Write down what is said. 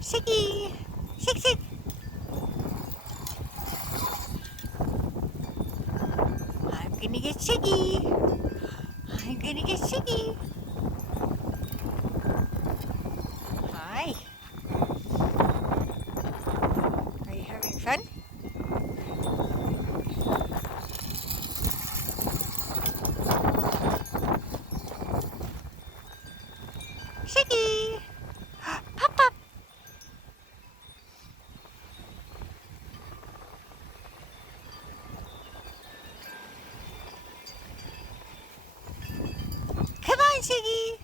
Siggy! Sig, sig! I'm gonna get Siggy! I'm gonna get Siggy! Hi! Are you having fun? Siggy! Pop, pop! Come on, Siggy!